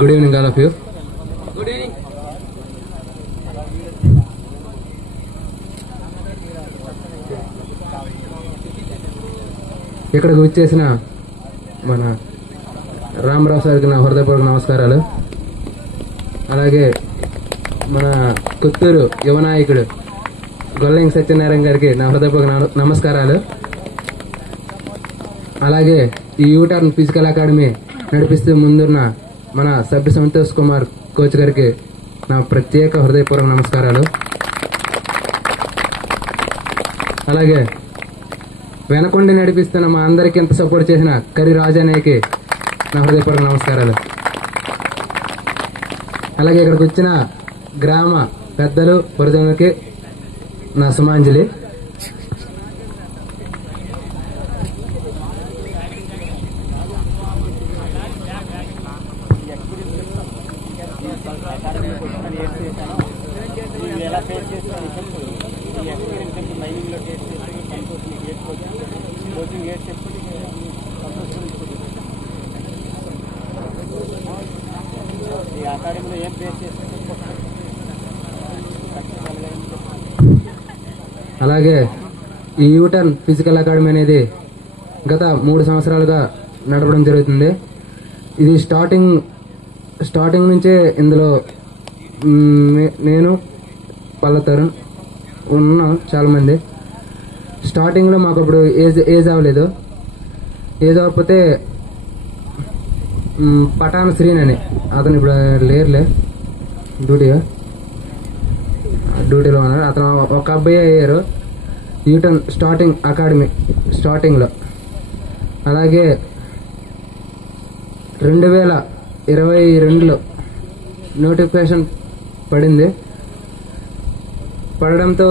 Good evening all of you. Good evening. ఇక్కడికి వచ్చేసిన మన రామరావు సార్కి నా హృదయపూర్వక నమస్కారాలు. అలాగే మన కొత్తూరు యువనాయకుడు గొల్లంగి సత్యనారాయణ గారికి నా హృదయపూర్వక నమస్కారాలు. అలాగే ఈ యూటర్న్ ఫిజికల్ అకాడమీ నడిపిస్తూ ముందున్న మన సభ్య సంతోష్ కుమార్ కోచ్ గారికి నా ప్రత్యేక హృదయపూర్వక నమస్కారాలు. అలాగే వెనకొండి నడిపిస్తున్న మా అందరికీ ఎంత సపోర్ట్ చేసిన కరి రాజానేకి నా హృదయపూర్వక నమస్కారాలు. అలాగే ఇక్కడికి వచ్చిన గ్రామ పెద్దలు పురజనులకి నా సుమాంజలి. అలాగే ఈ యూటర్న్ ఫిజికల్ అకాడమీ అనేది గత 3 సంవత్సరాలుగా నడపడం జరుగుతుంది. ఇది స్టార్టింగ్ నుంచే ఇందులో నేను పల్లతరుణ్ ఉన్నాం చాలా మంది. స్టార్టింగ్ లో మాకు అప్పుడు ఏజ్ అవ్వలేదు. ఏజ్ అవ్వకపోతే పఠాన్ శ్రీన్ అని అతను ఇప్పుడు లేరులే, డ్యూటీలో ఉన్నారు. అతను ఒక అబ్బాయి అయ్యారు యూటర్న్ స్టార్టింగ్ అకాడమీ స్టార్టింగ్లో. అలాగే 2022లో నోటిఫికేషన్ పడింది. పడడంతో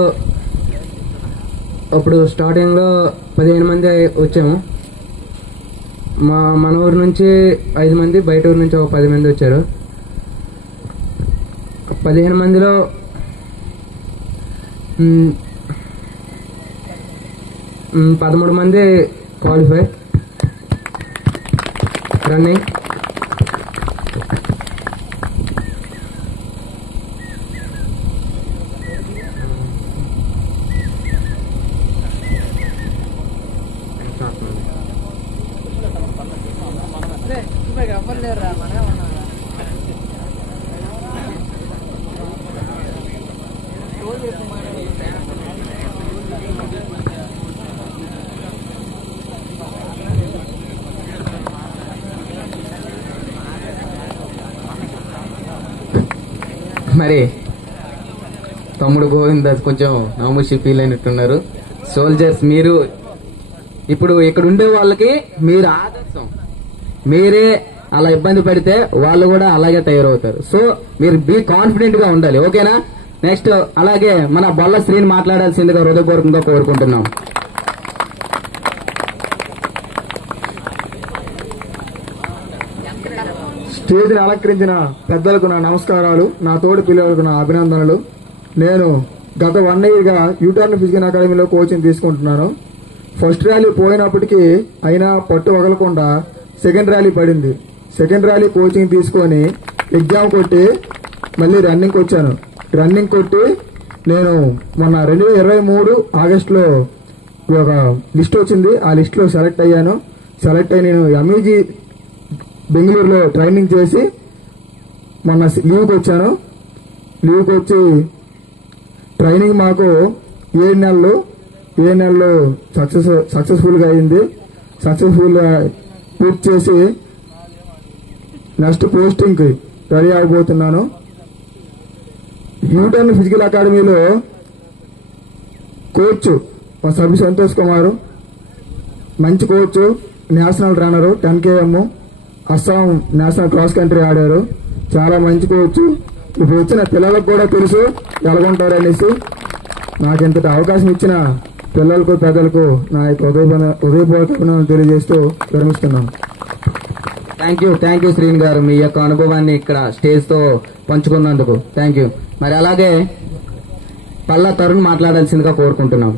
అప్పుడు స్టార్టింగ్లో 15 మంది వచ్చాము. మన ఊరు నుంచి 5 మంది, బయట ఊరు నుంచి ఒక 10 మంది వచ్చారు. 15 మందిలో 13 మంది క్వాలిఫై రన్నింగ్. మరి తమ్ముడు గోవింద్ కొంచెం నామూషి ఫీల్ అయినట్టున్నారు. సోల్జర్స్, మీరు ఇప్పుడు ఇక్కడ ఉండే వాళ్ళకి మీరు ఆదర్శం. మీరే అలా ఇబ్బంది పడితే వాళ్ళు కూడా అలాగే తయారవుతారు. సో మీరు బీ కాన్ఫిడెంట్ గా ఉండాలి, ఓకేనా? నెక్స్ట్ అలాగే మన బొల్ల శ్రీని మాట్లాడాల్సిందిగా హృదయపూర్వకంగా కోరుకుంటున్నాం. స్టేజ్ని అలంకరించిన పెద్దలకు నా నమస్కారాలు, నా తోటి పిల్లలకు నా అభినందనలు. నేను గత 1 yearగా యూటర్న్ ఫిజికల్ అకాడమీలో కోచింగ్ తీసుకుంటున్నాను. ఫస్ట్ ర్యాలీ పోయినప్పటికీ అయినా పట్టు వదలకుండా సెకండ్ ర్యాలీ పడింది. సెకండ్ ర్యాలీ కోచింగ్ తీసుకొని ఎగ్జామ్ కొట్టి మళ్ళీ రన్నింగ్ వచ్చాను. రన్నింగ్ కొట్టి నేను మొన్న 2023 ఆగస్టులో ఒక లిస్ట్ వచ్చింది. ఆ లిస్టులో సెలెక్ట్ అయ్యాను. సెలెక్ట్ అయ్యి నేను ఎంఈజీ బెంగళూరులో ట్రైనింగ్ చేసి మొన్న లీవ్కి వచ్చాను. లీవ్కి వచ్చి ట్రైనింగ్ మాకు 7 నెలలు సక్సెస్ఫుల్గా అయింది. సక్సెస్ఫుల్గా పూర్తి చేసి నెక్స్ట్ పోస్టింగ్కి రెడీ అయిపోతున్నాను. యూటర్న్ ఫిజికల్ అకాడమీలో కోచ్ మా సభ్య సంతోష్ కుమార్ మంచి coach, national runner, 10 km Assam national cross country ఆడారు. చాలా మంచి కోచ్. ఇప్పుడు వచ్చిన పిల్లలకు కూడా తెలుసు ఎలాగుంటారనేసి. నాకు ఇంతటి అవకాశం ఇచ్చిన పిల్లలకు పెద్దలకు నా యొక్క హృదయపూర్వక తెలియజేస్తూ విరమిస్తున్నాను. థ్యాంక్ యూ శ్రీని గారు, మీ యొక్క అనుభవాన్ని ఇక్కడ స్టేజ్ తో పంచుకున్నందుకు థ్యాంక్ యూ. మరి అలాగే పల్లా తరుణ్ మాట్లాడాల్సిందిగా కోరుకుంటున్నాం.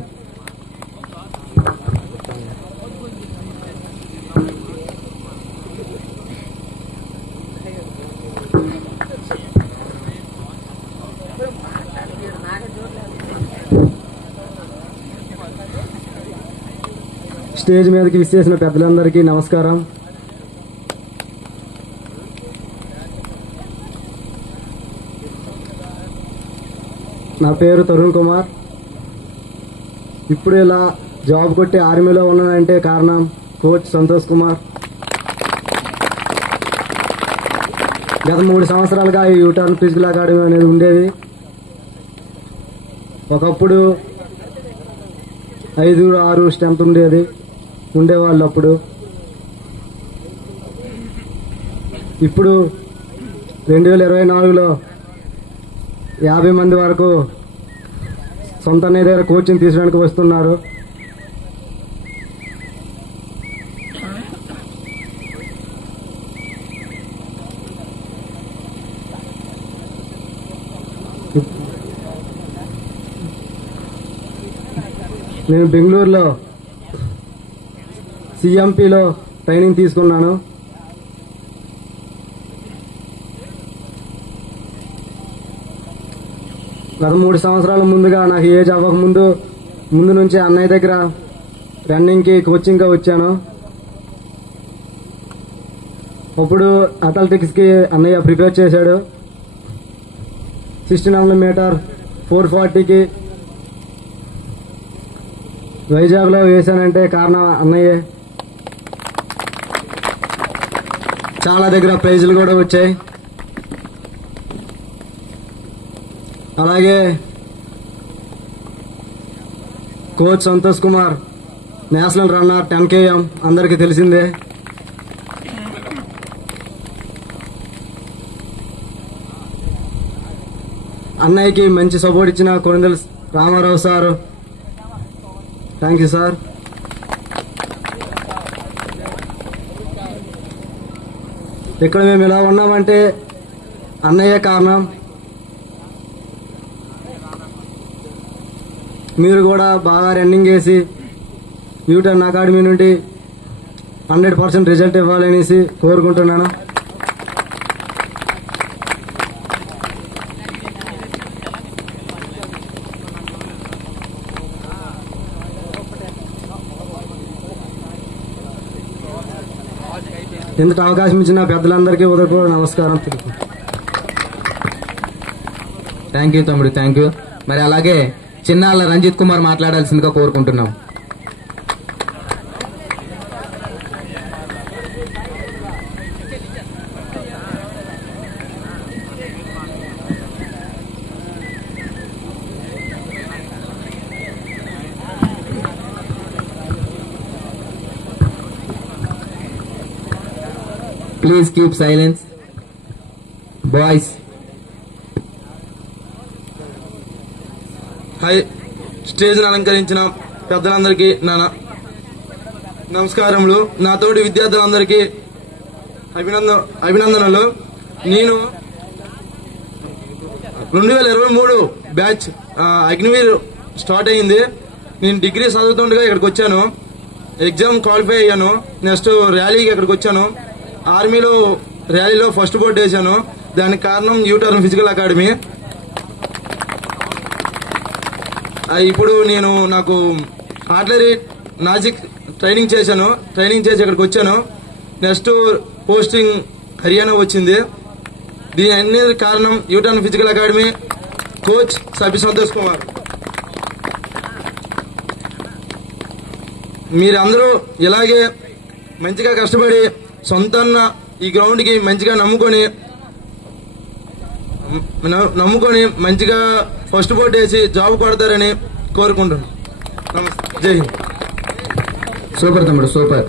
స్టేజ్ మీదకి విచ్చేసిన పెద్దలందరికీ నమస్కారం. నా పేరు తరుణ్ కుమార్. ఇప్పుడు ఇలా జాబ్ కొట్టి ఆర్మీలో ఉన్నానంటే కారణం కోచ్ సంతోష్ కుమార్. గత 3 సంవత్సరాలుగా ఈ యూటర్న్ ఫిజికల్ అకాడమీ అనేది ఉండేది. ఒకప్పుడు 5-6 స్ట్రెంత్ ఉండేవాళ్ళు అప్పుడు. ఇప్పుడు 2024లో 50 మంది వరకు సొంత అన్నయ్య దగ్గర కోచింగ్ తీసుకోవడానికి వస్తున్నారు. నేను బెంగళూరులో సిఎంపిలో ట్రైనింగ్ తీసుకున్నాను. గత 3 సంవత్సరాల ముందుగా నాకు ఏజ్ అవ్వక ముందు నుంచి అన్నయ్య దగ్గర రన్నింగ్కి కోచింగ్గా వచ్చాను. అప్పుడు అథ్లెటిక్స్కి అన్నయ్య ప్రిపేర్ చేశాడు. 1600 మీటర్ 440కి వైజాగ్లో వేశానంటే కారణం అన్నయ్యే. చాలా దగ్గర ప్రైజులు కూడా వచ్చాయి. అలాగే coach Santosh Kumar national runner 10 km అందరికీ తెలిసిందే. అన్నయ్యకి మంచి సపోర్ట్ ఇచ్చిన Konidela Ramarao sir, thank you sir. ఇక్కడ మేము ఇలా ఉన్నామంటే అన్నయ్య కారణం. మీరు కూడా బాగా రన్నింగ్ చేసి యూటర్న్ అకాడమీ నుండి 100% రిజల్ట్ ఇవ్వాలనేసి కోరుకుంటున్నాను. ఇంత అవకాశం ఇచ్చిన పెద్దలందరికీ ఉదయపూర్వక నమస్కారం. థ్యాంక్ యూ తమ్ముడు, థ్యాంక్ యూ. మరి అలాగే చిన్నాళ్ళ రంజిత్ కుమార్ మాట్లాడాల్సిందిగా కోరుకుంటున్నాం. Please keep silence boys. Hi, స్టేజ్ను అలంకరించిన పెద్దలందరికీ నా నమస్కారములు. నా తోటి విద్యార్థులందరికీ అభినందనలు. నేను 2023 బ్యాచ్ అగ్నివీర్ స్టార్ట్ అయ్యింది. నేను డిగ్రీ చదువుతుండగా ఇక్కడికి వచ్చాను. ఎగ్జామ్ క్వాలిఫై అయ్యాను. నెక్స్ట్ ర్యాలీకి ఇక్కడికి వచ్చాను. ఆర్మీలో ర్యాలీలో ఫస్ట్ బోర్డు వేశాను. దానికి కారణం యూటర్న్ ఫిజికల్ అకాడమీ. ఇప్పుడు నాకు ఆర్టిలరీ నాజిక్ ట్రైనింగ్ చేశాను. ట్రైనింగ్ చేసి ఇక్కడికి వచ్చాను. నెక్స్ట్ పోస్టింగ్ హర్యానా వచ్చింది. దీని అన్నిటి కారణం యూటర్న్ ఫిజికల్ అకాడమీ కోచ్ సభి సంతోష్ కుమార్. మీరందరూ ఇలాగే మంచిగా కష్టపడి సొంతంగా ఈ గ్రౌండ్కి మంచిగా నమ్ముకొని మంచిగా ఫస్ట్ బోర్డు వేసి జాబ్ కొడతారని కోరుకుంటున్నాను. నమస్తే, జై హింద్. సూపర్ తమ్ముడు, సూపర్.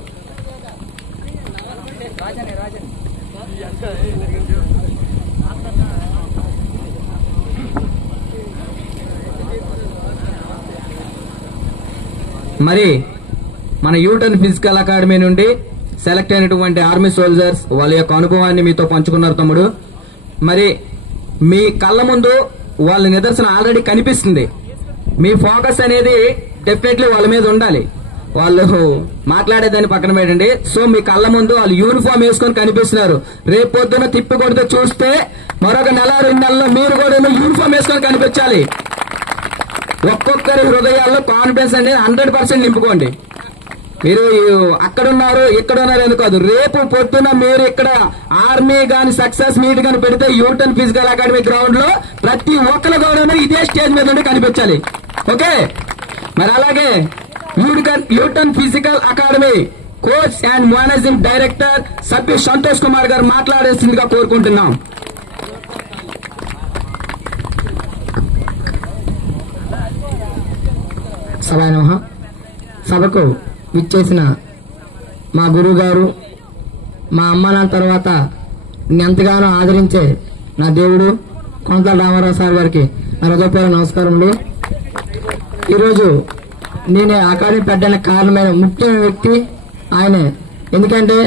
మరి మన యూటర్న్ ఫిజికల్ అకాడమీ నుండి సెలెక్ట్ అయినటువంటి ఆర్మీ సోల్జర్స్ వాళ్ళ యొక్క అనుభవాన్ని మీతో పంచుకున్నారు తమ్ముడు. మరి మీ కళ్ళ ముందు వాళ్ళ నిదర్శనం ఆల్రెడీ కనిపిస్తుంది. మీ ఫోకస్ అనేది డెఫినెట్లీ వాళ్ళ మీద ఉండాలి. వాళ్ళు మాట్లాడేదాన్ని పక్కన పెట్టండి. సో మీ కళ్ళ ముందు వాళ్ళు యూనిఫామ్ వేసుకొని కనిపిస్తున్నారు. రేపు పొద్దున తిప్పి కొడితే చూస్తే మరొక 1-2 నెలల్లో మీరు కూడా యూనిఫామ్ వేసుకొని కనిపించాలి. ఒక్కొక్కరి హృదయాల్లో కాన్ఫిడెన్స్ అనేది 100% నింపుకోండి. మీరు అక్కడున్నారు ఇక్కడున్నారు అని కాదు, రేపు పొద్దున మీరు ఇక్కడ ఆర్మీ గాని సక్సెస్ మీట్ గాని పెడితే యూటర్న్ ఫిజికల్ అకాడమీ గ్రౌండ్ లో ప్రతి ఒక్కరు కూడా ఇదే స్టేజ్ మీద ఉండి కనిపించాలి. ఓకే, మరి అలాగే U turn physical academy coach and managing director సభ్యు సంతోష్ కుమార్ గారు మాట్లాడాల్సిందిగా కోరుకుంటున్నాం. సభకు విచ్చేసిన మా గురువు గారు, మా అమ్మ నాన్న తర్వాత ఎంతగానో ఆదరించే నా దేవుడు కొంతల రామారావు సార్ గారికి నా హృదయపూర్వక నమస్కారములు. ఈరోజు నేను అకాడమీ పెట్టడానికి కారణమైన ముఖ్యమైన వ్యక్తి ఆయనే. ఎందుకంటే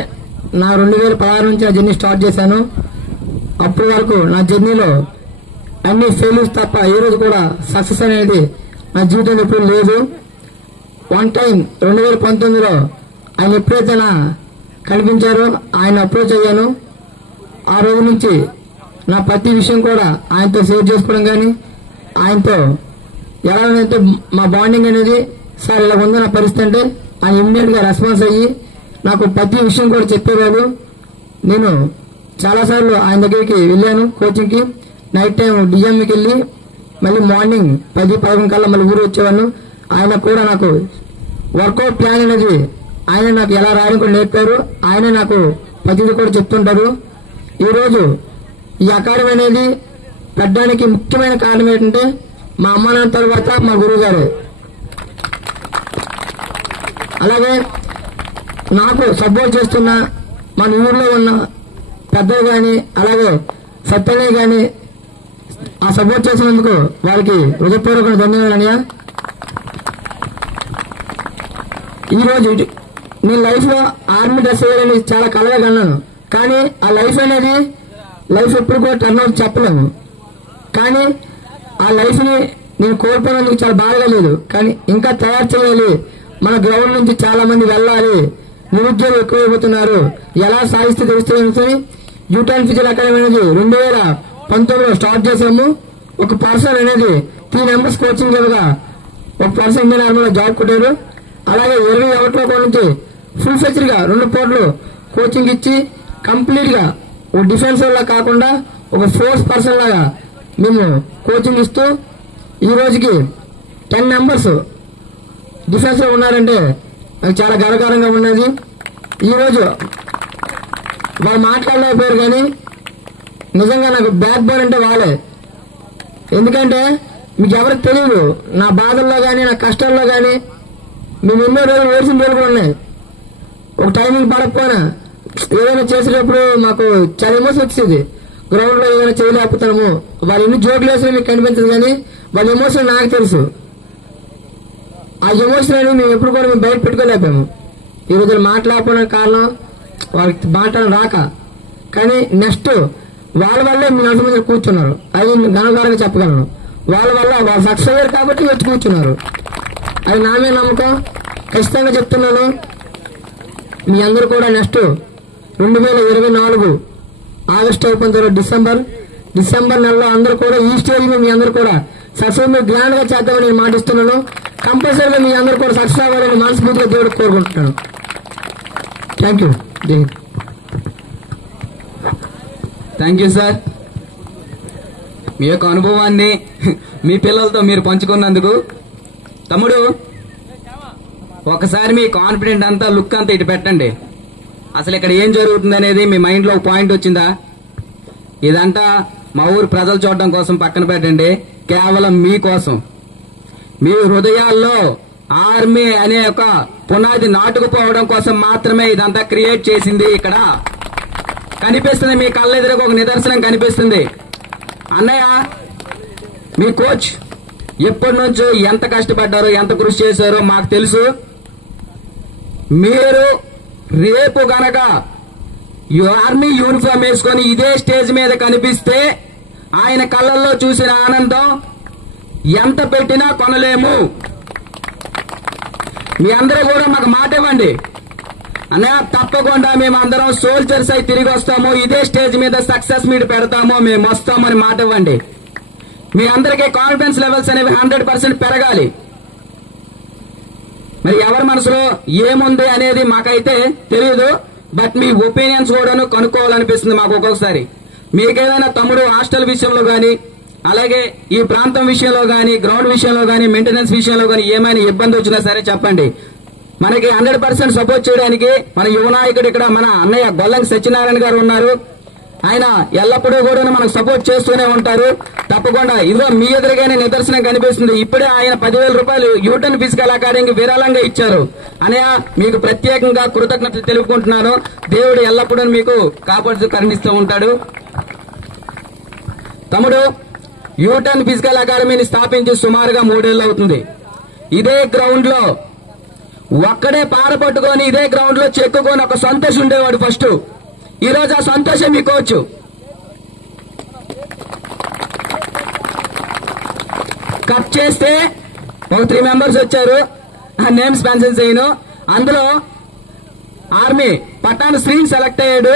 నా 2016 నుంచి నా జర్నీ స్టార్ట్ చేశాను. అప్పటి వరకు నా జర్నీలో అన్ని ఫెయిల్యూర్స్ తప్ప ఏ రోజు కూడా సక్సెస్ అనేది నా జీవితంలో ఎప్పుడు లేదు. వన్ టైం 2019లో ఆయన ఎప్పుడైతే కనిపించారో ఆయన అప్రోచ్ అయ్యాను. ఆ రోజు నుంచి నా ప్రతి విషయం కూడా ఆయనతో షేర్ చేసుకోవడం కానీ, ఆయనతో ఎలా అయితే మా బాండింగ్ అనేది సార్ ఇలా ఉందో నా పరిస్థితి అంటే ఆయన ఇమ్మీడియట్ గా రెస్పాన్స్ అయ్యి నాకు ప్రతి విషయం కూడా చెప్పేవాడు. నేను చాలాసార్లు ఆయన దగ్గరికి వెళ్ళాను కోచింగ్ కి. నైట్ టైం డిఎంకి వెళ్ళి మళ్ళీ మార్నింగ్ 10-11 కల్లా మళ్ళీ ఊరు వచ్చేవాను. ఆయన కూడా నాకు వర్కౌట్ ప్లాన్ అనేది ఆయన నాకు ఎలా రాయడం కూడా నేర్పారు. ఆయనే నాకు ప్రతిదీ కూడా చెప్తుంటారు. ఈ రోజు ఈ అకాడమీ అనేది పెట్టడానికి ముఖ్యమైన కారణం ఏంటంటే మా అమ్మ నాన్న తర్వాత మా గురువు గారే. అలాగే నాకు సపోర్ట్ చేస్తున్న మన ఊర్లో ఉన్న పెద్దలు గాని, అలాగే సత్యనే గాని ఆ సపోర్ట్ చేసినందుకు వారికి హృదయపూర్వక ధన్యవాదాలు. ఈ రోజు నేను లైఫ్ లో ఆర్మీ డ్రెస్ వేయాలని చాలా కలగా కన్నాను. కానీ ఆ లైఫ్ అనేది లైఫ్ ఎప్పుడు కూడా టర్న్ అవుట్ చెప్పలేము. కానీ ఆ లైఫ్ ని నేను కోల్పోయినందుకు చాలా బాధగా లేదు. కానీ ఇంకా తయారు చేయాలి, మన గ్రౌండ్ నుంచి చాలా మంది వెళ్ళాలి, నిరుద్యోగులు ఎక్కువైపోతున్నారు, ఎలా సాధిస్తే తెలుస్తుంది. యూటర్న్ ఫిజికల్ అకాడమీ అనేది 2019లో స్టార్ట్ చేశాము. ఒక పర్సన్ అనేది 3 మెంబర్స్ కోచింగ్ ఇవ్వగా ఒక పర్సన్ ఇండియన్ ఆర్మీలో జాబ్ కొట్టారు. అలాగే 21లో నుంచి ఫుల్ ఫ్లెజ్డ్ గా 2 పోర్ట్లు కోచింగ్ ఇచ్చి కంప్లీట్ గా ఒక డిఫెన్స్ లా కాకుండా ఒక ఫోర్స్ పర్సన్ లాగా మేము కోచింగ్ ఇస్తూ ఈ రోజుకి 10 మెంబర్స్ డిఫెన్స్ లో ఉన్నారంటే నాకు చాలా గర్వకారంగా ఉన్నది. ఈ రోజు వాళ్ళు మాట్లాడలేకపోయారు కానీ నిజంగా నాకు బ్యాక్ బోన్ అంటే వాళ్ళే. ఎందుకంటే మీకు ఎవరికి తెలియదు నా బాధల్లో గానీ నా కష్టాల్లో గానీ మేము ఎన్నో రోజులు వేసిన రోజులు కూడా ఉన్నాయి. ఒక టైమింగ్ పడకపోయినా ఏదైనా చేసేటప్పుడు మాకు చాలా ఎమోషన్ వచ్చేది. గ్రౌండ్ లో ఏదైనా చేయలేకపోతాము, వాళ్ళు ఎన్ని జోకులు వేసినా మీకు కనిపించదు కానీ వాళ్ళ ఎమోషన్ నాకు తెలుసు. ఆ ఎమోషన్ అని మేము ఎప్పుడు కూడా మేము బయట పెట్టుకోలేకపోయాము. ఈ రోజు మాట్లాడకపోవడానికి కారణం వాళ్ళకి మాట్లాడడం రాక. కానీ నెక్స్ట్ వాళ్ళ వల్లే మీ నలుగురు మీద కూర్చున్నారు. అది ఘనకారంగా చెప్పగలను. వాళ్ళ వల్ల వాళ్ళు సక్సెస్ అయ్యారు కాబట్టి వచ్చి కూర్చున్నారు. అది నా మీద నమ్మకం. ఖచ్చితంగా చెప్తున్నాను, మీ అందరూ కూడా నెక్స్ట్ 2024 ఆగస్టు అయిపోయిన తర్వాత డిసెంబర్ నెలలో అందరూ కూడా ఈ స్టేజ్ మీద మీ అందరూ కూడా సక్సెస్ మీరు గ్రాండ్ గా చేద్దామని నేను మాటిస్తున్నాను. కంపల్సరీగా మీ అందరూ కూడా సక్సెస్ అవ్వాలని మనస్ఫూర్తిగా దేవుడికి కోరుకుంటున్నాను. Thank you. Jai Hind. Thank you sir. మీ యొక్క అనుభవాన్ని మీ పిల్లలతో మీరు పంచుకున్నందుకు. తమ్ముడు, ఒకసారి మీ కాన్ఫిడెంట్ అంతా లుక్ అంతా ఇటు పెట్టండి. అసలు ఇక్కడ ఏం జరుగుతుంది అనేది మీ మైండ్ లో పాయింట్ వచ్చిందా? ఇదంతా మా ఊరు ప్రజలు చూడడం కోసం పక్కన పెట్టండి, కేవలం మీకోసం. మీ హృదయాల్లో ఆర్మీ అనే ఒక పునాది నాటుకుపోవడం కోసం మాత్రమే ఇదంతా క్రియేట్ చేసింది. ఇక్కడ కనిపిస్తుంది, మీ కళ్ళెదురుగా ఒక నిదర్శనం కనిపిస్తుంది. అన్నయ్య, మీ కోచ్ ఎప్పటి నుంచో ఎంత కష్టపడ్డారో ఎంత కృషి చేశారో మాకు తెలుసు. మీరు రేపు గనక ఆర్మీ యూనిఫామ్ వేసుకొని ఇదే స్టేజ్ మీద కనిపిస్తే ఆయన కళ్ళల్లో చూసిన ఆనందం ఎంత పెట్టినా కొనలేము. మీ అందరూ కూడా మాకు మాట ఇవ్వండి. అన్నయ్య, తప్పకుండా మేమందరం సోల్జర్స్ అయి తిరిగి వస్తాము, ఇదే స్టేజ్ మీద సక్సెస్ మీట్ పెడతాము, మేము వస్తామని మాట ఇవ్వండి. మీ అందరికీ కాన్ఫిడెన్స్ లెవెల్స్ అనేవి 100% పెరగాలి. మరి ఎవరి మనసులో ఏముంది అనేది మాకైతే తెలియదు. బట్ మీ ఒపీనియన్స్ కూడాను కనుక్కోవాలనిపిస్తుంది మాకు ఒక్కొక్కసారి. మీకేదైనా తమ్ముడు హాస్టల్ విషయంలో గానీ, అలాగే ఈ ప్రాంతం విషయంలో గానీ, గ్రౌండ్ విషయంలో గానీ, మెయింటెనెన్స్ విషయంలో గానీ ఏమైనా ఇబ్బంది వచ్చినా సరే చెప్పండి. మనకి 100% సపోర్ట్ చేయడానికి మన యువ నాయకుడు ఇక్కడ మన అన్నయ్య గొల్లంకి సత్యనారాయణ గారు ఉన్నారు. ఆయన ఎల్లప్పుడూ కూడా మనకు సపోర్ట్ చేస్తూనే ఉంటారు. తప్పకుండా ఇదిగో మీ ఎదురుగానే నిదర్శనం కనిపిస్తుంది. ఇప్పుడే ఆయన 10,000 రూపాయలు యూటర్న్ ఫిజికల్ అకాడమీకి విరాళంగా ఇచ్చారు. అన్నయ్య మీకు ప్రత్యేకంగా కృతజ్ఞతలు తెలుపుకుంటున్నాను. దేవుడు ఎల్లప్పుడూ మీకు కాపాడుతూ కరుణిస్తూ ఉంటాడు. తమ్ముడు, యూటర్న్ ఫిజికల్ అకాడమీని స్థాపించి సుమారుగా 3 ఏళ్ళు అవుతుంది. ఇదే గ్రౌండ్ లో ఒక్కడే పార పట్టుకొని ఇదే గ్రౌండ్ లో చెక్కుకొని ఒక సంతోషం ఉండేవాడు ఫస్ట్. ఈ రోజు ఆ సంతోషం మీ కోచ్. కట్ చేస్తే ఒక 3 మెంబర్స్ వచ్చారు. ఆ నేమ్స్ మెన్షన్ చేయను. అందులో ఆర్మీ పట్టాను శ్రీని సెలెక్ట్ అయ్యాడు.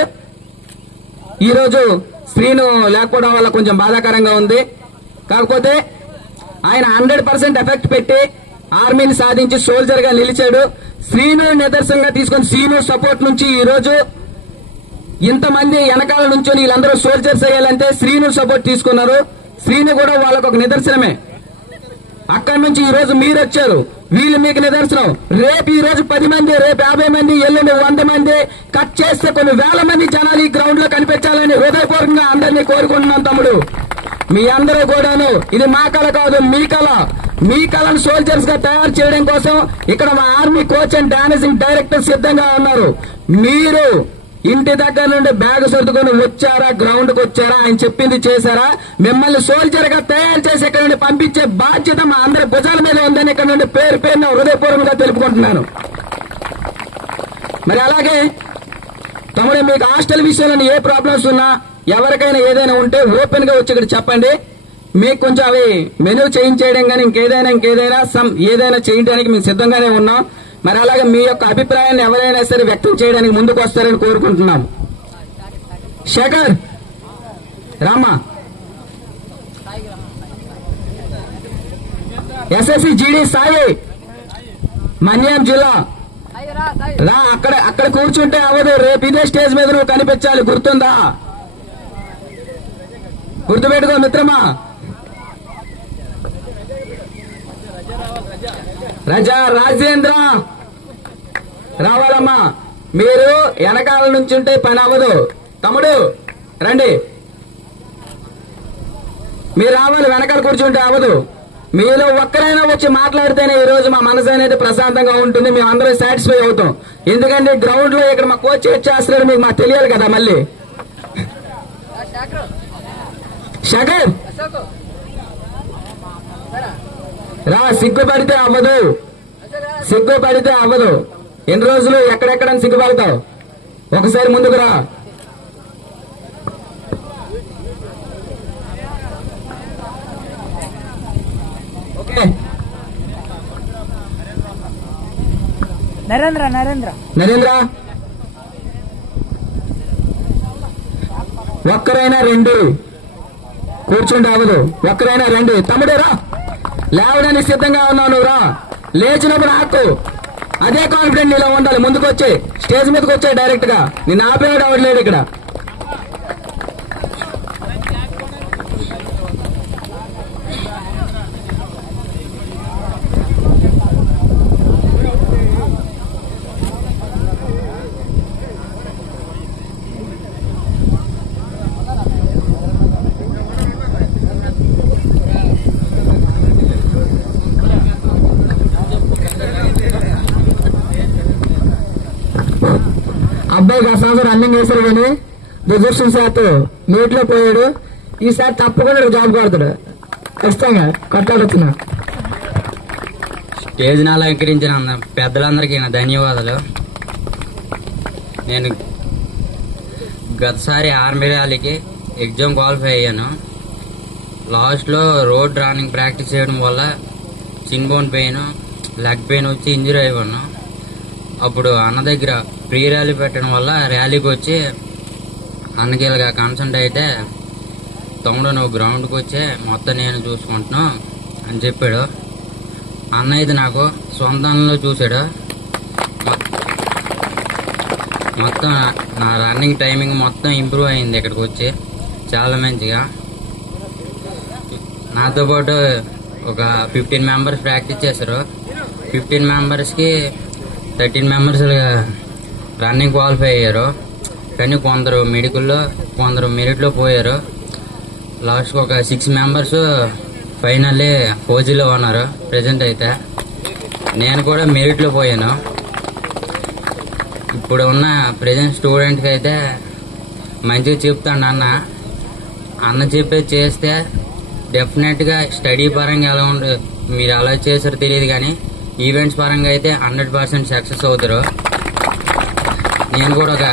ఈ రోజు శ్రీను లేకపోవడం వల్ల కొంచెం బాధాకరంగా ఉంది. కాకపోతే ఆయన 100% ఎఫెక్ట్ పెట్టి ఆర్మీని సాధించి సోల్జర్ గా నిలిచాడు. శ్రీను నిదర్శనంగా తీసుకుని శ్రీను సపోర్ట్ నుంచి ఈ రోజు ఇంతమంది వెనకాల నుంచి వీళ్ళందరూ సోల్జర్స్ అయ్యాలంటే శ్రీను సపోర్ట్ తీసుకున్నారు. శ్రీను కూడా వాళ్ళకు ఒక నిదర్శనమే. అక్కడి నుంచి ఈ రోజు మీరు వచ్చారు, వీళ్ళు మీకు నిదర్శనం. రేపు ఈ రోజు 10 మంది, రేపు 50 మంది, ఎల్లుండి 100 మంది కట్ చేస్తే కొన్ని వేల మంది జనాలు ఈ గ్రౌండ్ లో కనిపించాలని హృదయపూర్వకంగా అందరినీ కోరుకుంటున్నాం. తమ్ముడు, మీ అందరూ కూడాను ఇది మా కళ కాదు, మీ కళ. మీ కళను సోల్జర్స్ గా తయారు చేయడం కోసం ఇక్కడ మా army coach and dancing director సిద్ధంగా ఉన్నారు. మీరు ఇంటి దగ్గర నుండి బ్యాగ్ సర్దుకొని వచ్చారా, గ్రౌండ్ కు వచ్చారా, ఆయన చెప్పింది చేశారా? మిమ్మల్ని సోల్జర్ గా తయారు చేసి ఇక్కడ నుండి పంపించే బాధ్యత మా అందరి భుజాల మీద ఉందని ఇక్కడ నుండి పేరు పేరున హృదయపూర్వకంగా తెలుపుకుంటున్నాను. మరి అలాగే తమ్ముడు, మీకు హాస్టల్ విషయంలో ఏ ప్రాబ్లమ్స్ ఉన్నా, ఎవరికైనా ఏదైనా ఉంటే ఓపెన్ గా వచ్చి ఇక్కడ చెప్పండి. మీకు కొంచెం అవి మెనూ చేంజ్ చేయడం కానీ ఇంకేదైనా ఏదైనా చేయడానికి మేము సిద్ధంగానే ఉన్నాం. మరి అలాగే మీ యొక్క అభిప్రాయాన్ని ఎవరైనా సరే వ్యక్తం చేయడానికి ముందుకు వస్తారని కోరుకుంటున్నాం. శేఖర్, రామా, ఎస్ఎస్సి జీడీ సాయి, మన్యం జిల్లా రా. అక్కడ కూర్చుంటే అవ్వదు. రేపు ఇదే స్టేజ్ మీద నువ్వు కనిపించాలి. గుర్తుందా? గుర్తుపెట్టుకో మిత్రమా. రజా, రాజేంద్ర రావాలమ్మా. మీరు వెనకాల నుంచి ఉంటే పని అవ్వదు. తమ్ముడు రండి, మీరు రావాలి. వెనకాల కూర్చుంటే అవ్వదు. మీలో ఒక్కరైనా వచ్చి మాట్లాడితేనే ఈ రోజు మా మనసు అనేది ప్రశాంతంగా ఉంటుంది. మేము అందరం సాటిస్ఫై అవుతాం. ఎందుకంటే గ్రౌండ్ లో ఇక్కడ మా కోచ్ చేస్తున్నాడు, మీకు మాకు తెలియాలి కదా. మళ్ళీ శేఖర్ రా. సిగ్గుపడితే అవ్వదు, సిగ్గుపడితే అవ్వదు. ఎన్ని రోజులు ఎక్కడెక్కడ సిగ్గుపడతావు? ఒకసారి ముందుకు రా. ఓకే, నరేంద్ర ఒక్కరైనా రెండు కూర్చుంటే అవ్వదు. ఒక్కరైనా రండి. తమ్ముడు రా, లేవడానికి సిద్ధంగా ఉన్నావు. నువ్వు రా. లేచినప్పుడు ఆకు. అదే కాన్ఫిడెంట్ నీలో ఉండాలి. ముందుకు వచ్చే స్టేజ్ మీదకి వచ్చే డైరెక్ట్ గా. నిన్ను ఆపేవాడు అవ్వట్లేదు ఇక్కడ. అబ్బాయి ఆ సంవత్సరం రన్నింగ్ వేశారు కానీ దురదృష్టవశాత్తు నీటిలో పోయాడు. ఈసారి తప్పకుండా జాబ్ కొడతాడు. ఖచ్చితంగా కొట్టాడుతున్నా. స్టేజ్ ని అలంకరించిన పెద్దలందరికీ నా ధన్యవాదాలు. నేను గతసారి ఆర్మీ ర్యాలీకి ఎగ్జామ్ క్వాలిఫై అయ్యాను. లాస్ట్ లో రోడ్ రన్నింగ్ ప్రాక్టీస్ చేయడం వల్ల చిన్ బోన్ పెయిన్, లెగ్ పెయిన్ వచ్చి ఇంజరీ అయ్యాను. అప్పుడు అన్న దగ్గర ప్రీ ర్యాలీ పెట్టడం వల్ల ర్యాలీకి వచ్చి అన్నకి ఇలాగా కన్సల్ట్ అయితే, తమ్ముడు నువ్వు గ్రౌండ్కి వచ్చే మొత్తం నేను చూసుకుంటున్నాను అని చెప్పాడు. అన్న అయితే నాకు సొంతంలో చూశాడు. మొత్తం నా రన్నింగ్ టైమింగ్ మొత్తం ఇంప్రూవ్ అయింది ఇక్కడికి వచ్చి చాలా మంచిగా. నాతో పాటు ఒక 15 మెంబర్స్ ప్రాక్టీస్ చేశారు. 15 మెంబర్స్కి 13 మెంబర్స్ రన్నింగ్ క్వాలిఫై అయ్యారు. కానీ కొందరు మెడికల్లో కొందరు మెరిట్లో పోయారు. లాస్ట్కి ఒక 6 మెంబర్స్ ఫైనల్లీ ఫోజీలో ఉన్నారు ప్రజెంట్ అయితే. నేను కూడా మెరిట్లో పోయాను. ఇప్పుడు ఉన్న ప్రజెంట్ స్టూడెంట్కి అయితే మంచిగా చెప్తాడు అన్న చెప్పేది చేస్తే డెఫినెట్గా స్టడీ పరంగా ఎలా ఉండదు, మీరు ఎలా చేసారో తెలియదు కానీ ఈవెంట్స్ పరంగా అయితే 100% సక్సెస్ అవుతారు. నేను కూడా ఒక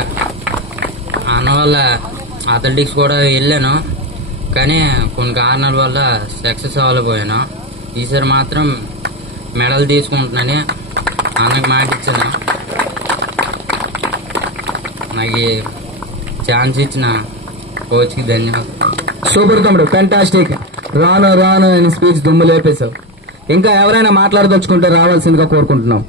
అన్న వల్ల అథ్లెటిక్స్ కూడా వెళ్ళాను, కానీ కొన్ని కారణాల వల్ల సక్సెస్ అవ్వలేకపోయాను. ఈసారి మాత్రం మెడల్ తీసుకుంటున్నాను, అన్నకి మాట ఇచ్చాను. నాకు ఛాన్స్ ఇచ్చిన కోచ్కి ధన్యవాదాలు. సూపర్ తమ్ముడు, ఫెంటాస్టిక్. రాను రాను అని స్పీచ్ దుమ్ము లేపేశావు. ఇంకా ఎవరైనా మాట్లాడదలుచుకుంటే రావాల్సిందిగా కోరుకుంటున్నాం.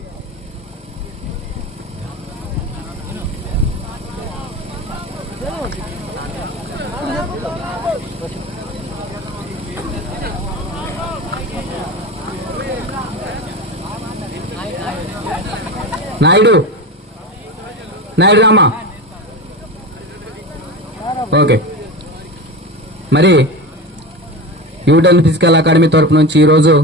నాయుడు రామా. ఓకే, మరి యూటర్న్ ఫిజికల్ అకాడమీ తరపు నుంచి ఈరోజు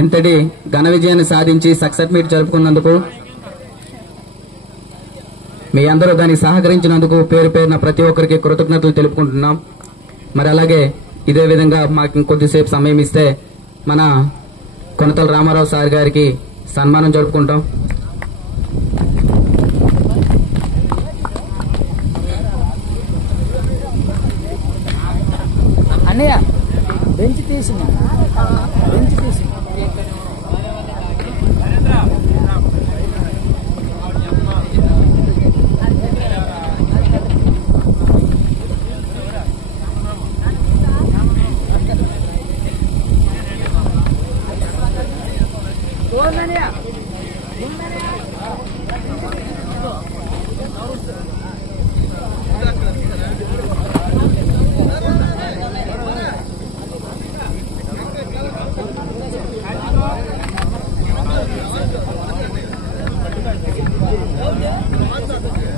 ఇంతటి ఘన విజయాన్ని సాధించి సక్సెస్ మీట్ జరుపుకున్నందుకు, మీ అందరూ దానికి సహకరించినందుకు పేరు పేరున ప్రతి ఒక్కరికి కృతజ్ఞతలు తెలుపుకుంటున్నాం. మరి అలాగే ఇదే విధంగా మాకు ఇంకొద్దిసేపు సమయం ఇస్తే మన కొనతల రామారావు సార్ గారికి సన్మానం జరుపుకుంటాం. అన్నయ్య బెంచ్ తీసిన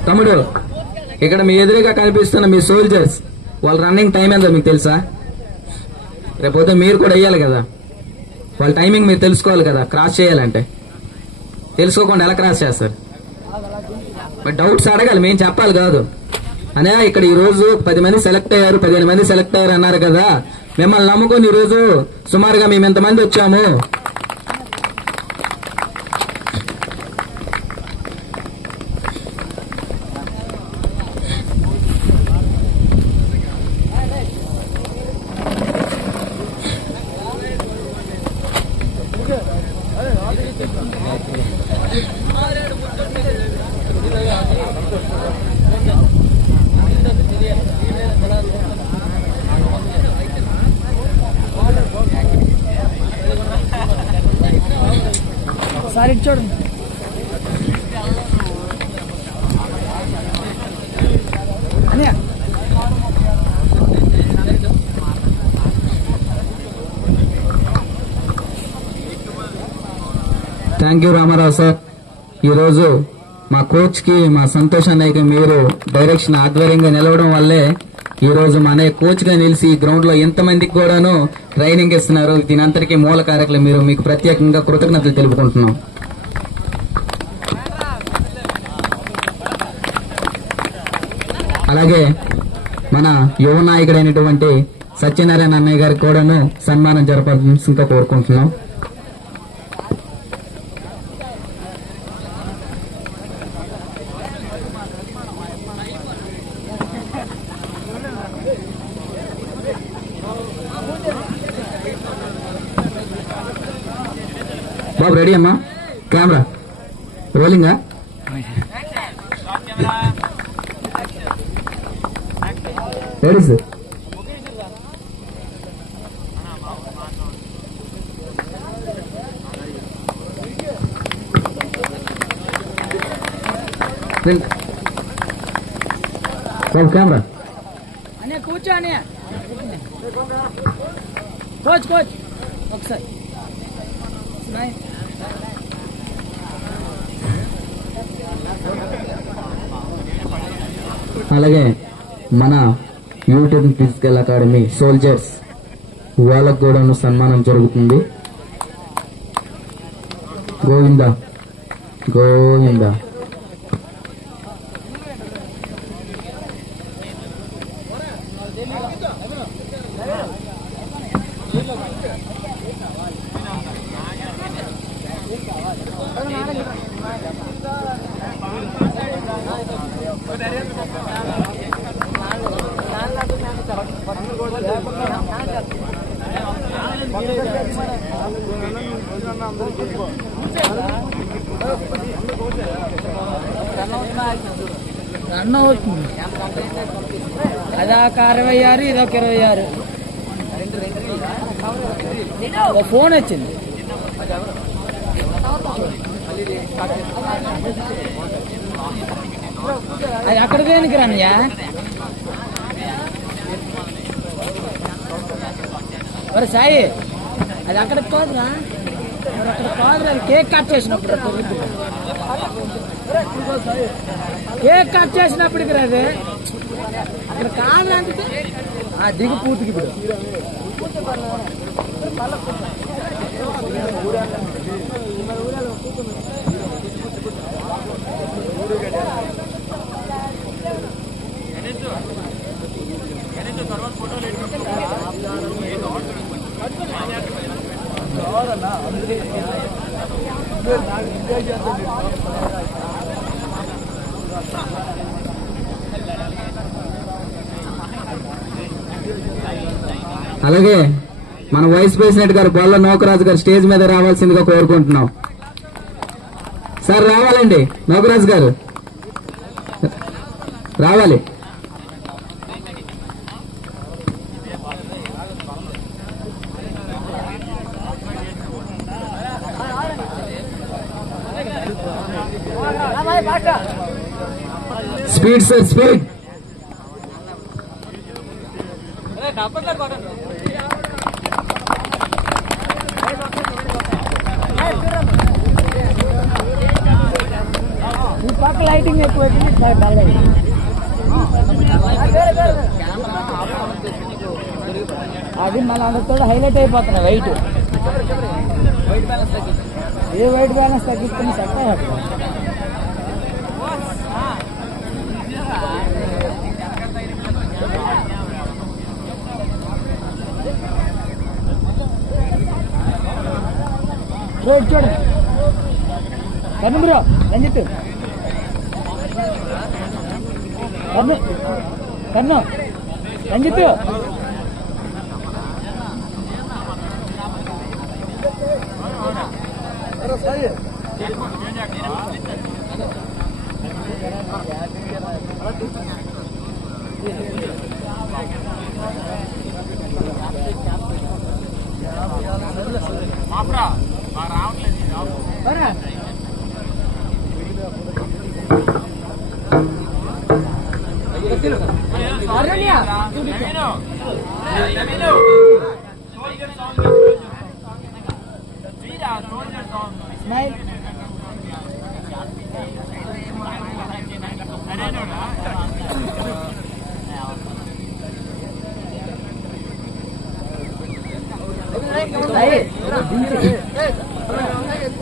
తమ్ముడు, ఇక్కడ మీ ఎదురుగా కనిపిస్తున్న మీ సోల్జర్స్ వాళ్ళ రన్నింగ్ టైం ఎంతో మీకు తెలుసా? రేపొద్దు మీరు కూడా వేయాలి కదా, వాళ్ళ టైమింగ్ మీరు తెలుసుకోవాలి కదా. క్రాస్ చేయాలంటే తెలుసుకోకుండా ఎలా క్రాస్ చేస్తారు? మరి డౌట్స్ అడగాలి, మేము చెప్పాలి కాదు. అనే ఇక్కడ ఈ రోజు 10 మంది సెలెక్ట్ అయ్యారు, 15 మంది సెలెక్ట్ అయ్యారు అన్నారు కదా. మిమ్మల్ని నమ్ముకొని ఈ రోజు సుమారుగా మేము ఎంతమంది వచ్చాము. సార్ ఇటు చూడండి. అన్నయ్య థ్యాంక్ యూ రామారావు సార్. ఈరోజు మా కోచ్ కి, మా సంతోష్ అన్నయ్యకి మీరు డైరెక్షన్ ఆధ్వర్యంగా నిలవడం వల్లే ఈ రోజు మన కోచ్ గా నిలిచి గ్రౌండ్ లో ఎంతమందికి కూడాను ట్రైనింగ్ ఇస్తున్నారు. దీనంతటికీ మూల కారకులు మీరు. మీకు ప్రత్యేకంగా కృతజ్ఞతలు తెలుపుకుంటున్నాం. అలాగే మన యువ నాయకుడైనటువంటి సత్యనారాయణ అన్నయ్య గారికి కూడాను సన్మానం జరపాల్సిందిగా కోరుకుంటున్నాం. బాబు రెడీ అమ్మా? కెమెరా రోలింగా? Ready sir. కెమెరా అనే కూర్చో అనే కోచ్ ఒకసారి అలాగే మన యూట్యూబ్ ఫిజికల్ అకాడమీ సోల్జర్స్ వాళ్ళకు కూడా సన్మానం జరుగుతుంది. గోవిందా గోవిందా. రన్ అవుతుంది. అదొక 66, ఇదొక 26. ఫోన్ వచ్చింది. అది అక్కడ దేనికి రానయ్యా? మరి సాయి అది అక్కడికి కాదురా, మరి అక్కడ కాదురా. అది కేక్ కట్ చేసినప్పుడు కేక్ కట్ చేసినప్పటికి రాదే అక్కడ కాదంటే దిగు పూర్తికి ఇప్పుడు. అలాగే మన వైస్ ప్రెసిడెంట్ గారు బొల్ల నౌకరాజు గారు స్టేజ్ మీద రావాల్సిందిగా కోరుకుంటున్నాం. సార్ రావాలండి, నౌకరాజు గారు రావాలి. Speed sir, speed. ఈ పక్క లైటింగ్ ఎక్కువ అది మన అందరితో హైలైట్ అయిపోతున్నాయి. వైట్ ఏ వైట్ బ్యాలెన్స్ తగ్గిస్తుంది సెట్ అయ్యారు. చూడండి కన్ను బ్రో రంజిత్ కన్ను రంజిత్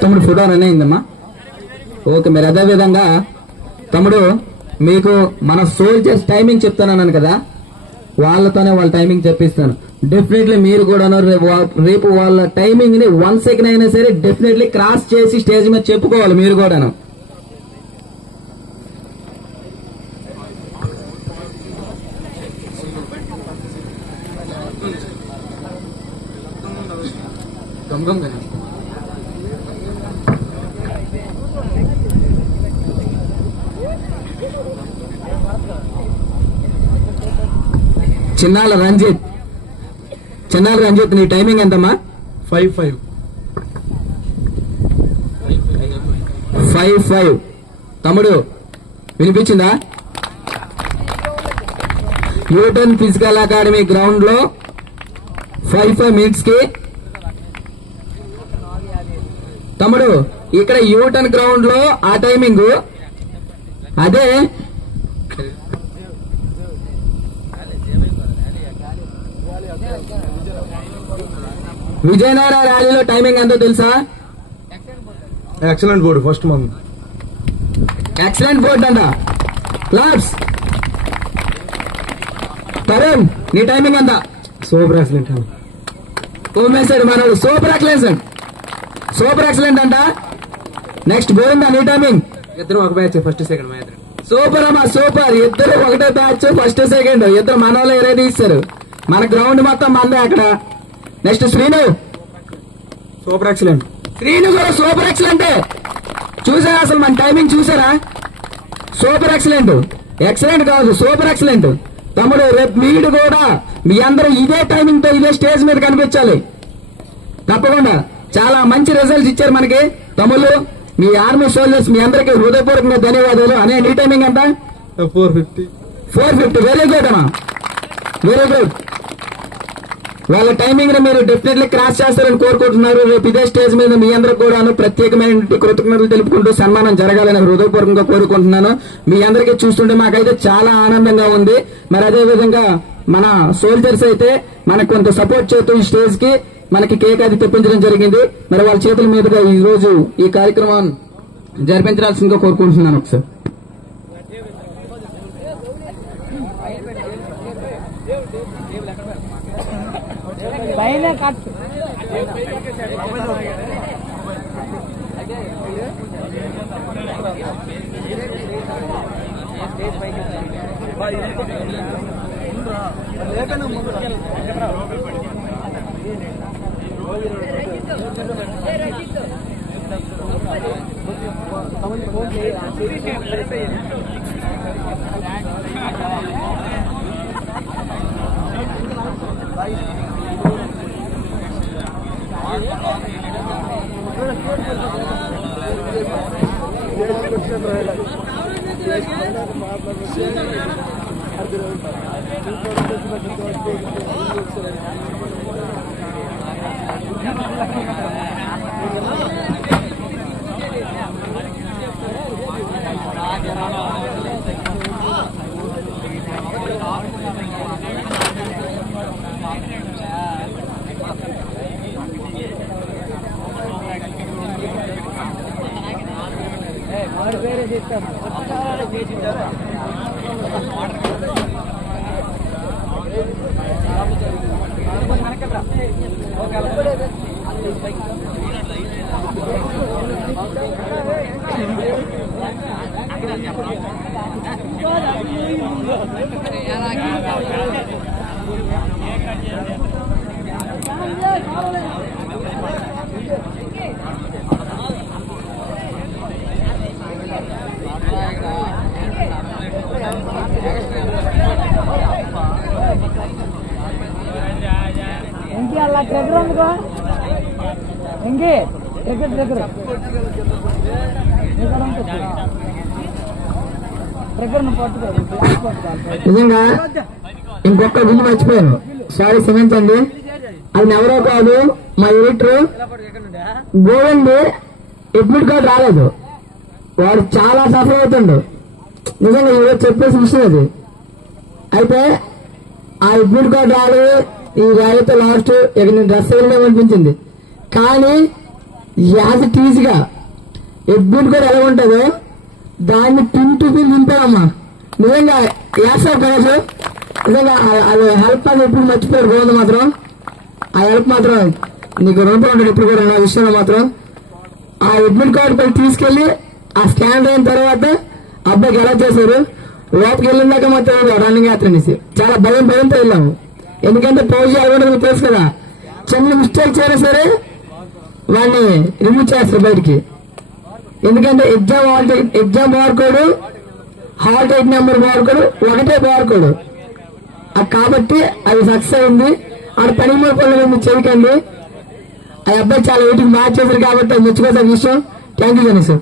తమ్ముడు ఫోటో రన్ అయిందమ్మా. ఓకే, మీరు అదే విధంగా తమ్ముడు మీకు మన సోల్జర్స్ టైమింగ్ చెప్తానన్నాను కదా, వాళ్ళతోనే వాళ్ళ టైమింగ్ చెప్పిస్తాను. డెఫినెట్లీ మీరు కూడా రేపు వాళ్ళ టైమింగ్ ని 1 సెకండ్ అయినా సరే డెఫినెట్లీ క్రాస్ చేసి స్టేజ్ మీద చెప్పుకోవాలి మీరు కూడాను. చిన్నాల రంజిత్, నీ టైమింగ్ ఎంతమ్మా? 5:5. తమ్ముడు వినిపించిందా? యూటర్న్ ఫిజికల్ అకాడమీ గ్రౌండ్ లో 5 minutes కి తమ్ముడు ఇక్కడ యూటర్న్ గ్రౌండ్ లో ఆ టైమింగ్ అదే విజయనగర ర్యాలీలో టైమింగ్ ఎంతో తెలుసా? Excellent board first month. Excellent board అంట. క్లాప్స్. తరుణ్ నీ టైమింగ్ ఎంత? Super excellent. ఓమేసాడు మనోడు సూపర్ ఎక్సలెంట్. సూపర్ ఎక్సలెంట్ అంట. నెక్స్ట్ గోవిందా నీ టైమింగ్? ఇద్దరు ఒక బ్యాచ్ ఫస్ట్ సెకండ్ మా ఇద్దరు. సూపర్ అమ్మా సూపర్. ఇద్దరు ఒకటే బ్యాచ్ ఫస్ట్ సెకండ్. ఇద్దరు మన వాళ్ళు ఎరే తీస్తారు. మన గ్రౌండ్ మొత్తం మందే అక్కడ. Next Srinu. Super excellent. Srinu కూడా సూపర్ ఎక్సలెంట్. చూసారా అసలు మన టైమింగ్ చూసారా? Super excellent. ఎక్సలెంట్ కాదు సూపర్ ఎక్సలెంట్. తమ్ముడు రేపు మీరు కూడా మీ అందరూ ఇదే టైమింగ్ తో ఇదే స్టేజ్ మీద కనిపించాలి తప్పకుండా. చాలా మంచి రిజల్ట్స్ ఇచ్చారు మనకి తమ్ముళ్ళు. మీ ఆర్మీ సోల్జర్స్ మీ అందరికీ హృదయపూర్వకంగా ధన్యవాదాలు. అనే నీ టైమింగ్ ఎంత? 450. 450. వెరీ గుడ్ అమ్మా, వెరీ గుడ్. వాళ్ళ టైమింగ్ ని మీరు డెఫినెట్లీ క్రాస్ చేస్తారని కోరుకుంటున్నారు. రేపు ఇదే స్టేజ్ మీద మీ అందరికి కూడా ప్రత్యేకమైన కృతజ్ఞతలు తెలుపుకుంటూ సన్మానం జరగాలని హృదయపూర్వకంగా కోరుకుంటున్నాను. మీ అందరికీ చూస్తుంటే మాకైతే చాలా ఆనందంగా ఉంది. మరి అదే విధంగా మన సోల్జర్స్ అయితే మనకు కొంత సపోర్ట్ చేస్తూ ఈ స్టేజ్ కి మనకి కేక్ అది తెప్పించడం జరిగింది. మరి వాళ్ళ చేతుల మీదుగా ఈ రోజు ఈ కార్యక్రమం జరిపించాల్సిందిగా కోరుకుంటున్నాను. ఒకసారి నిజంగా ఇంకొక విధి మర్చిపోయాను, సారీ క్షమించండి. అది ఎవరో కాదు, మా ఎడిటర్ గోవింద్ అడ్మిట్ కార్డు రాలేదు. వాడు చాలా సఫర్ అవుతుండు. నిజంగా ఈరోజు చెప్పేసిన విషయం అది. అయితే ఆ అడ్మిట్ కార్డు రాలేదు. ఈ ర్యాలీతో లాస్ట్ ఇక నేను డ్రెస్ వేయడం అనిపించింది. కానీ యాజ్ టీజీగా అడ్మిట్ కార్డు ఎలా ఉంటుందో దాన్ని పిన్ టు పిన్ నింపాడమ్మా. నిజంగా యాసా కాదు, నిజంగా అది హెల్ప్ అని ఎప్పుడు మర్చిపోయాడు గోవింద్ మాత్రం. ఆ హెల్ప్ మాత్రం నీకు రుణపడి ఉంటాడు ఎప్పుడు కూడా. నా విషయంలో మాత్రం ఆ అడ్మిట్ కార్డు పై తీసుకెళ్లి ఆ స్కాన్ అయిన తర్వాత అబ్బాయికి ఎలా చేశారు, లోపలికి వెళ్ళినాక మాత్రం రన్నింగ్ యాత్ర అనేసి చాలా భయంతో వెళ్ళాము. ఎందుకంటే పౌజీ అవ్వడం తెలుసు కదా, చిన్న మిస్టేక్ చేయనా సరే వాడిని రిమూవ్ చేస్తారు బయటికి. ఎందుకంటే exam barcode, hall ticket number barcode ఒకటే బార్కోడ్. కాబట్టి అది సక్సెస్ అయింది. ఆడ 13 పనులు చేయకండి. ఆ అబ్బాయి చాలా వీటికి మ్యాచ్ చేశారు కాబట్టి అది మెచ్చుకోవాల్సిన విషయం. Thank you Ganesh.